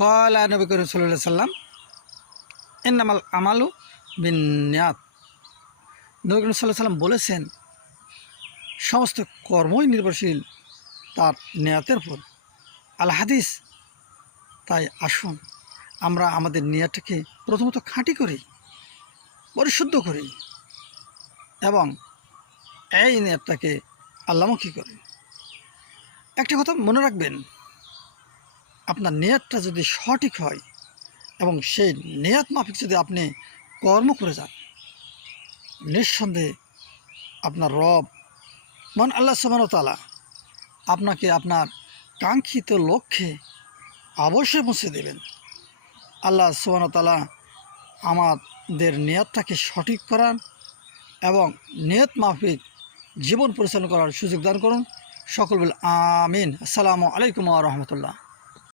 কলা নবী করিম সাল্লাহ সাল্লাম এন্নামাল আমালু বিনিয়াত নবী করিম সাল্লাহ সাল্লাম বলেছেন, সমস্ত কর্মই নির্ভরশীল তার নেয়াতের উপর। আল হাদিস, তাই আসুন, আমরা আমাদের নিয়াতটাকে প্রথমত খাঁটি করি, পরিশুদ্ধ করি এবং এই নেয়াতটাকে আল্লামুখী করি একটা কথা মনে রাখবেন আপনার নেয়াতটা যদি সঠিক হয় এবং সেই নেয়াত মাফিক যদি আপনি কর্ম করে যান, নিঃসন্দেহে আপনার রব মান আল্লাহ সুবাহতালা আপনাকে আপনার কাঙ্ক্ষিত লক্ষ্যে অবশ্যই পৌঁছে দেবেন। আল্লাহ সুবাহতালা আমাদের নিয়তটাকে সঠিক করান এবং নিয়ত মাফিক জীবন পরিচালনা করার সুযোগ দান করুন। সকল বল আমিন। আসসালামু আলাইকুম রহমতুল্লাহ।